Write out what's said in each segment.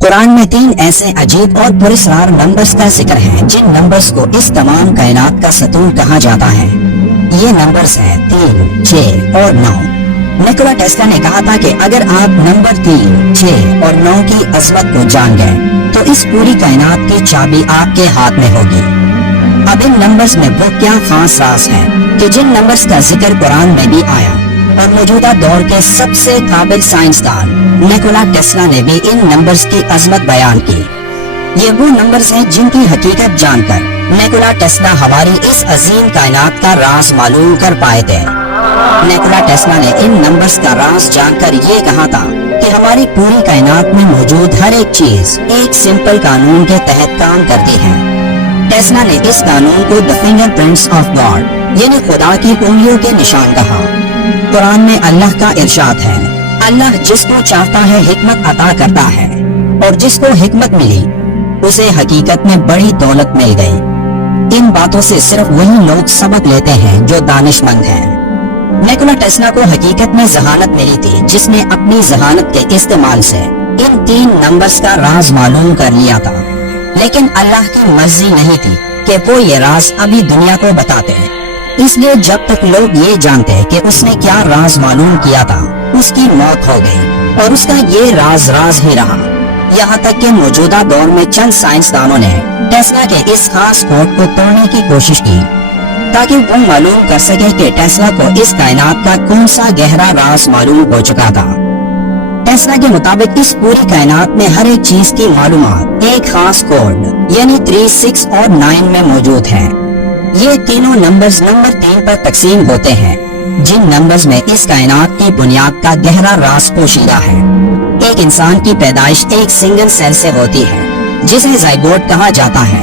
कुरान में 3 ऐसे अजीब और पुरस्कार नंबर्स का जिक्र है जिन नंबर्स को इस तमाम कायनात का सतून कहा जाता है। ये नंबर्स हैं 3, 6 और 9। निकोला टेस्ला ने कहा था कि अगर आप नंबर 3, 6 और 9 की अजमत को जान गए तो इस पूरी कायनात की चाबी आपके हाथ में होगी। अब इन नंबर्स में वो क्या खास राज है कि जिन नंबर्स का जिक्र कुरान में भी आया और मौजूदा दौर के सबसे काबिल साइंसदान निकोला टेस्ला ने भी इन नंबर्स की अजमत बयान की। ये वो नंबर्स हैं जिनकी हकीकत जानकर निकोला टेस्ला हमारी इस अजीम कायनात का राज मालूम कर पाए थे। निकोला टेस्ला ने इन नंबर्स का राज जानकर ये कहा था कि हमारी पूरी कायनात में मौजूद हर एक चीज एक सिंपल कानून के तहत काम करती है। टेस्ला ने इस कानून को द फिंगरप्रिंट्स ऑफ गॉड यानी खुदा की उंगलियों के निशान कहा। कुरान में अल्लाह का इरशाद है, अल्लाह जिसको चाहता है हिकमत अता करता है और जिसको हिकमत मिली उसे हकीकत में बड़ी दौलत मिल गई। इन बातों से सिर्फ वही लोग सबक लेते हैं जो दानिशमंद हैं। निकोला टेस्ला को हकीकत में जहानत मिली थी जिसने अपनी जहानत के इस्तेमाल से इन 3 नंबर्स का राज मालूम कर लिया था, लेकिन अल्लाह की मर्जी नहीं थी कि वो ये राज अभी दुनिया को बताते। इसलिए जब तक लोग ये जानते कि उसने क्या राज मालूम किया था उसकी मौत हो गई और उसका ये राज ही रहा। यहाँ तक कि मौजूदा दौर में चंद साइंसदानों ने टेस्ला के इस खास कोड को तोड़ने की कोशिश की ताकि वो मालूम कर सके कि टेस्ला को इस कायनात का कौन सा गहरा राज मालूम हो चुका था। टेस्ला के मुताबिक इस पूरी कायनात में हर एक चीज की मालूमात एक खास कोड यानी 3, 6 और 9 में मौजूद है। ये तीनों नंबर्स नंबर 3 पर तकसीम होते हैं जिन नंबर्स में इस कायनात की बुनियाद का गहरा राज पोशीदा है। एक इंसान की पैदाइश एक सिंगल सेल से होती है जिसे ज़ाइगोट कहा जाता है।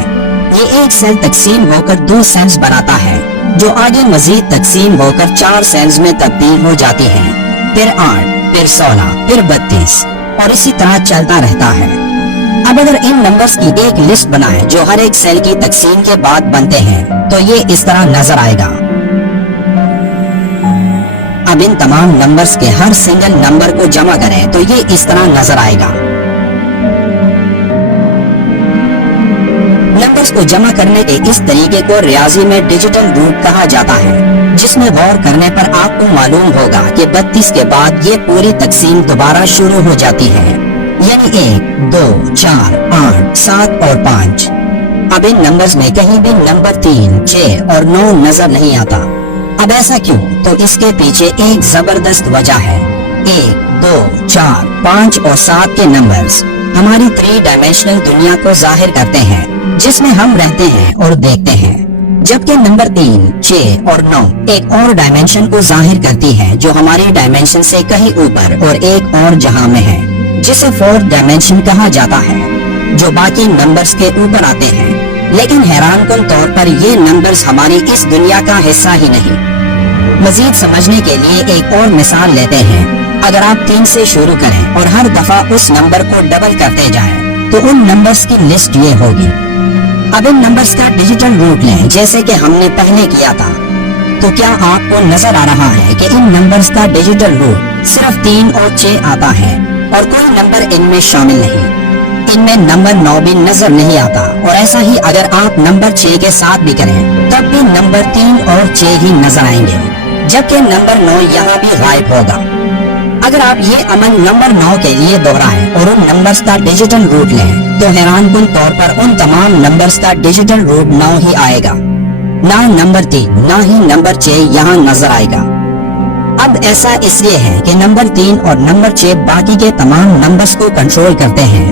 ये एक सेल तकसीम होकर 2 सेल्स बनाता है जो आगे मजीद तकसीम होकर 4 सेल्स में तब्दील हो जाती हैं, फिर 8, फिर 16, फिर 32 और इसी तरह चलता रहता है। अब अगर इन नंबर्स की एक लिस्ट बनाए जो हर एक सेल की तकसीम के बाद बनते हैं तो ये इस तरह नजर आएगा। अब इन तमाम नंबर्स के हर सिंगल नंबर को जमा करें तो ये इस तरह नजर आएगा। नंबर्स को जमा करने के इस तरीके को रियाजी में डिजिटल रूट कहा जाता है, जिसमें गौर करने पर आपको मालूम होगा कि 32 के बाद ये पूरी तकसीम दोबारा शुरू हो जाती है, यानी 1, 2, 4, 8, 7 और 5। अब इन नंबर्स में कहीं भी नंबर 3, 6 और 9 नजर नहीं आता। अब ऐसा क्यों? तो इसके पीछे एक जबरदस्त वजह है। 1, 2, 4, 5 और 7 के नंबर्स हमारी 3 डायमेंशनल दुनिया को जाहिर करते हैं जिसमें हम रहते हैं और देखते हैं, जबकि नंबर 3, 6 और 9 एक और डायमेंशन को जाहिर करती है जो हमारी डायमेंशन से कहीं ऊपर और एक और जहां में है, जिसे 4th डायमेंशन कहा जाता है, जो बाकी नंबर्स के ऊपर आते हैं। लेकिन हैरानकुन तौर पर ये नंबर्स हमारी इस दुनिया का हिस्सा ही नहीं। मजीद समझने के लिए एक और मिसाल लेते हैं। अगर आप 3 से शुरू करें और हर दफा उस नंबर को डबल करते जाएं, तो उन नंबर्स की लिस्ट ये होगी। अब इन नंबर्स का डिजिटल रूट लें जैसे कि हमने पहले किया था, तो क्या आपको नजर आ रहा है कि इन नंबर्स का डिजिटल रूट सिर्फ 3 और 6 आता है और कोई नंबर इनमें शामिल नहीं। इनमें नंबर 9 भी नजर नहीं आता और ऐसा ही अगर आप नंबर 6 के साथ भी करें तब भी नंबर 3 और 6 ही नजर आएंगे, जबकि नंबर 9 यहाँ भी गायब होगा। अगर आप ये अमल नंबर 9 के लिए दोहराएं और उन नंबर्स का डिजिटल रूट लें तो हैरानकुन तौर पर उन तमाम नंबर्स का डिजिटल रूट 9 ही आएगा, ना नंबर 3 ना ही नंबर 6 यहाँ नजर आएगा। अब ऐसा इसलिए है कि नंबर 3 और नंबर 6 बाकी के तमाम नंबर्स को कंट्रोल करते हैं,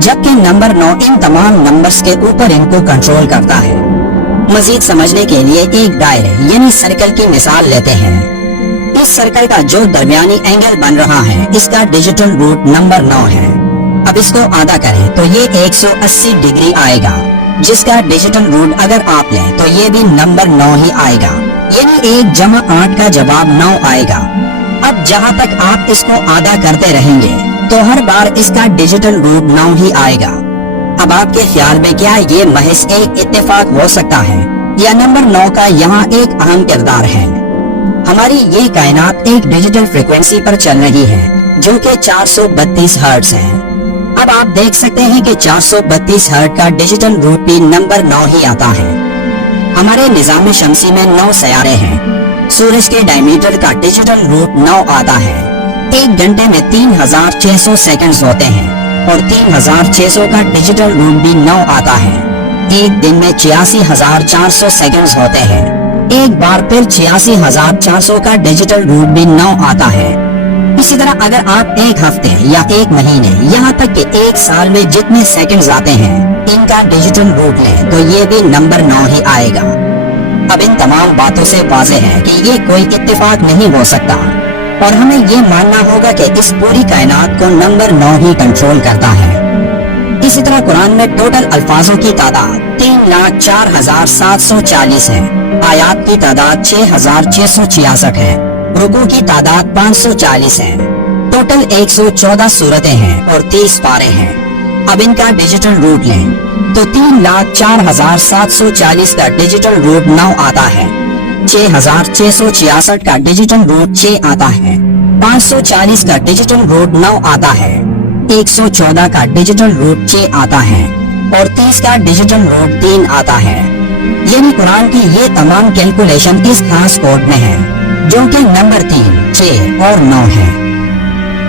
जबकि नंबर 9 इन तमाम नंबर्स के ऊपर इनको कंट्रोल करता है। मजीद समझने के लिए एक दायरे यानी सर्कल की मिसाल लेते हैं। इस सर्कल का जो दरमियानी एंगल बन रहा है इसका डिजिटल रूट नंबर 9 है। अब इसको आधा करें तो ये 180 डिग्री आएगा, जिसका डिजिटल रूट अगर आप लें तो ये भी नंबर 9 ही आएगा, यानी 1 जमा 8 का जवाब 9 आएगा। अब जहाँ तक आप इसको आधा करते रहेंगे तो हर बार इसका डिजिटल रूट 9 ही आएगा। अब आपके ख्याल में क्या ये महज एक इत्तेफाक हो सकता है या नंबर 9 का यहाँ एक अहम किरदार है? हमारी ये कायनात एक डिजिटल फ्रीक्वेंसी पर चल रही है जो कि 432 हर्ट्ज है। अब आप देख सकते हैं कि 432 हर्ट्ज का डिजिटल रूट भी नंबर 9 ही आता है। हमारे निजाम शमसी में 9 सयारे हैं। सूरज के डायमीटर का डिजिटल रूट 9 आता है। एक घंटे में 3600 सेकंड्स होते हैं और 3600 का डिजिटल रूट भी 9 आता है। एक दिन में 86400 सेकंड्स होते हैं। एक बार फिर 86400 का डिजिटल रूट भी 9 आता है। इसी तरह अगर आप एक हफ्ते या एक महीने यहाँ तक कि एक साल में जितने सेकंड्स आते हैं इनका डिजिटल रूट लें तो ये भी नंबर 9 ही आएगा। अब इन तमाम बातों से वाज़ेह है कि ये कोई इत्तेफाक नहीं हो सकता और हमें ये मानना होगा कि इस पूरी कायनात को नंबर 9 ही कंट्रोल करता है। इसी तरह कुरान में टोटल अल्फाजों की तादाद 3,04,740 है। आयात की तादाद 6,666 है। रुकू की तादाद 540 है। टोटल 114 सूरतें हैं और 30 पारे हैं। अब इनका डिजिटल रूट लें तो 3,04,740 का डिजिटल रूट 9 आता है। 6,666 का डिजिटल रूट 6 आता है। 540 का डिजिटल रूट 9 आता है। 114 का डिजिटल रूट 6 आता है और 30 का डिजिटल रूट 3 आता है। यानी कुरान की ये तमाम कैलकुलेशन इस खास कोड में है जो कि नंबर 3, 6 और 9 है।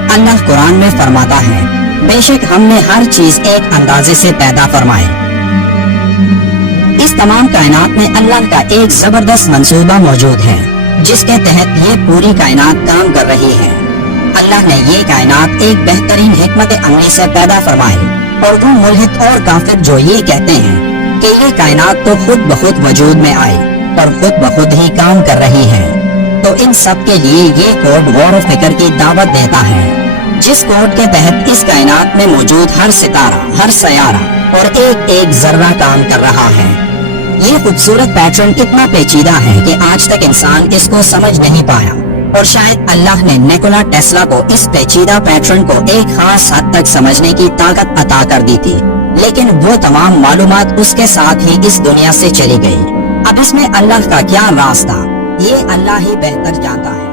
अल्लाह कुरान में फरमाता है, बेशक हमने हर चीज एक अंदाजे से पैदा फरमाई। इस तमाम कायनात में अल्लाह का एक जबरदस्त मंसूबा मौजूद है जिसके तहत ये पूरी कायनात काम कर रही है। अल्लाह ने ये कायनात एक बेहतरीन हिकमत अमली से पैदा फरमाई और वो मुल्हिद और काफिर जो ये कहते हैं कि ये कायनात तो खुद ब खुद वजूद में आई और खुद ब खुद ही काम कर रही है, तो इन सब के लिए ये कोड गौर व फिक्र की दावत देता है, जिस कोड के तहत इस कायनात में मौजूद हर सितारा, हर सयारा और एक एक जर्रा काम कर रहा है। ये खूबसूरत पैटर्न इतना पेचीदा है कि आज तक इंसान इसको समझ नहीं पाया और शायद अल्लाह ने निकोला टेस्ला को इस पेचीदा पैटर्न को एक खास हद तक समझने की ताकत अता कर दी थी, लेकिन वो तमाम मालूमात उसके साथ ही इस दुनिया से चली गई। अब इसमें अल्लाह का क्या राज था, ये अल्लाह ही बेहतर जानता है।